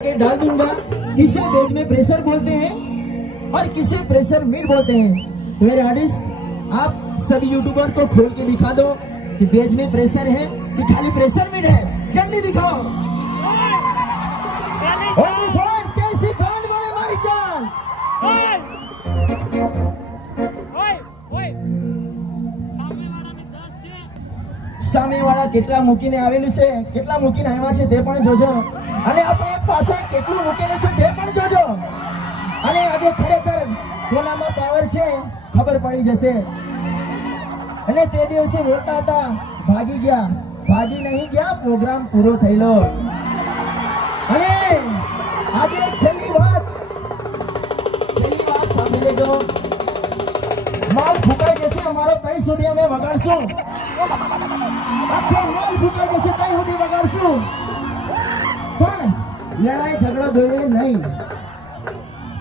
के डाल दूंगा। किसे बेज में प्रेशर बोलते हैं और किसे प्रेशर मीट बोलते हैं। मेरे आर्टिस्ट आप सभी यूट्यूबर को खोल के दिखा दो कि बेज में प्रेशर है कि खाली प्रेशर मीट है। जल्दी दिखाओ। कैसी ब्रांड बोले हमारी जान। સામેવાળા કેટલા મૂકીને આવેલું છે, કેટલા મૂકીને આવ્યા છે તે પણ જોજો, અને આપણે પાસે કેટલું મૂકેલું છે તે પણ જોજો। અને આજે ખરેખર કોનામાં પાવર છે ખબર પડી જશે। અને તે દિવસે બોલતા હતા ભાગી ગયા, ભાગી નહીં ગયા, પ્રોગ્રામ પૂરો થયેલો। અને આજે છેલ્લી વાત સાંભળી લેજો। માલ ફૂંકાઈ જશે અમારો ત્યાં સુધી અમે વગાડશું। આખો માલ ફૂંકાઈ જશે ત્યાં સુધી વગાડશું, પણ લડાઈ ઝઘડો જોઈએ નહીં।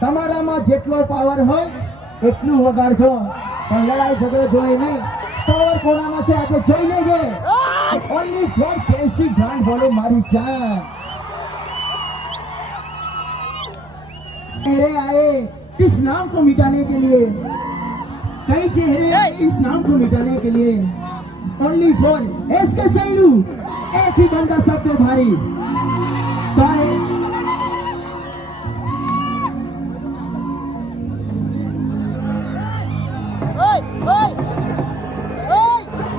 તમારામાં જેટલો પાવર હોય એટલું વગાડજો, પણ લડાઈ ઝઘડો જોઈએ નહીં। પાવર કોનામાં છે આજે જોઈ લેજે। ઓનલી ફોર કેસી બ્રાન્ડ બોલે મારી જાન। चेहरे आए इस नाम को मिटाने के लिए, कई चेहरे इस नाम को मिटाने के लिए। ओनली फॉर एसके सैलू, एक ही बंदा सब पे भारी।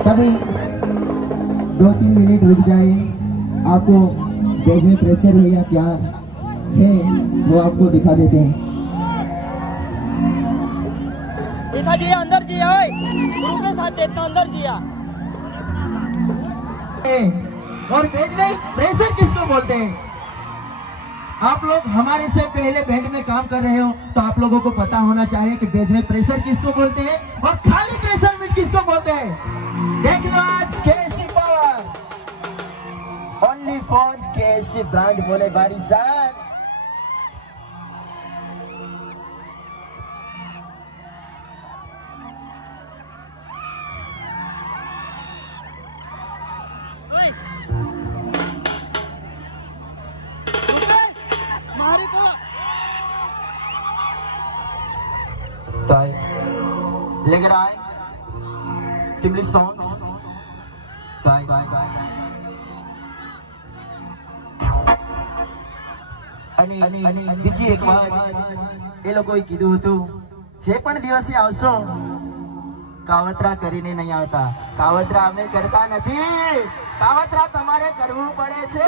कभी 2-3 मिनट रुक जाए, आपको बेज में प्रेशर है या क्या है वो आपको दिखा देते हैं। देखा जी अंदर जी है गुरु के साथ इतना अंदर जी और बेज में प्रेशर किसको बोलते हैं? आप लोग हमारे से पहले बैंड में काम कर रहे हो तो आप लोगों को पता होना चाहिए कि बेज में प्रेशर किसको बोलते हैं और खाली प्रेशर मीट किसको बोलते हैं। देख लो आज KC power, only for KC brand बोले बारी जान। लेकर आए टिमली सॉन्ग्स બીજી એક વાત એ લોકોએ કીધું હતું, જે પણ દિવસે આવશો કાવતરા કરીને નહીં આવતા। કાવતરા અમે કરતા નથી, કાવતરા તમારે કરવું પડે છે।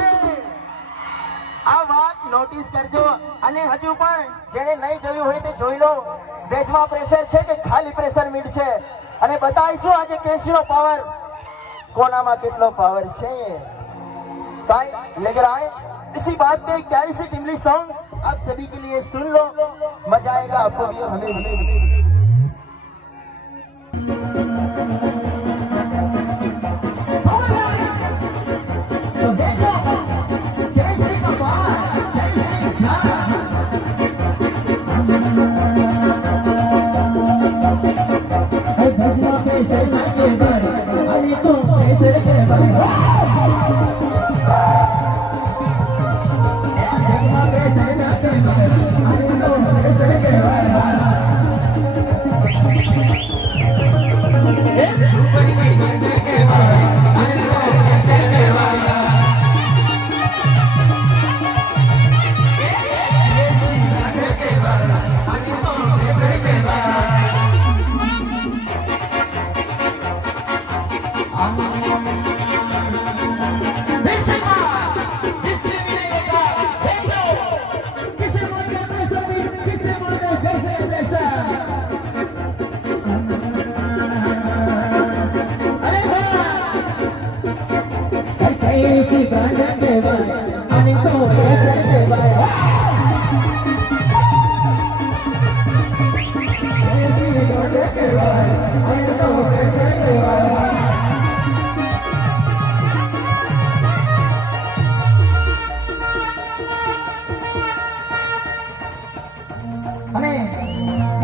આ વાત નોટિસ કરજો। અને હજુ પણ જેને નહીં જોયું હોય તે જોઈ લો, બેજમાં પ્રેશર છે કે ખાલી પ્રેશર મીટ છે, અને બતાવીશું આજે કેસીનો પાવર કોનામાં કેટલો પાવર છે। भाई लेकर आए इसी बात पे एक प्यारी सी टिमली सॉन्ग आप सभी के लिए सुन लो, मजा आएगा आपको भी और हमें भी। तो देखो कैसी का पावर, कैसी भजवा प्रेशर के बारे, अभी तो प्रेशर के बारे।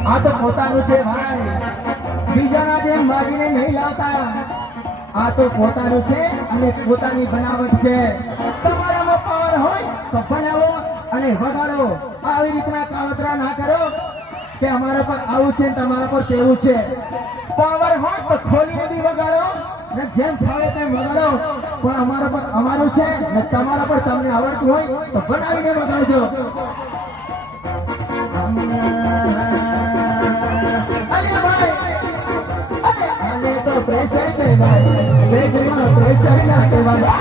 આ તો પોતાનું છે ભાઈ, બીજાના જેમ માગીને નહીં લાવતા। આ તો પોતાનું છે અને પોતાની બનાવટ છે। તમારામાં પાવર હોય તો બનાવો અને વગાડો. આવી રીતના કાવતરા ના કરો કે અમારા પર આવું છે ને તમારા પર તેવું છે. પાવર હોય તો ખોલીને બી વગાડો ને જેમ ફાવે તેમ વગાડો, પણ અમારા પર અમારું છે ને તમારા પર તમને આવડતું હોય તો બનાવીને વગાડજો. અરે ભાઈ, અરે આને તો પ્રેશર છે ભાઈ, પ્રેશર ના કહેવાય.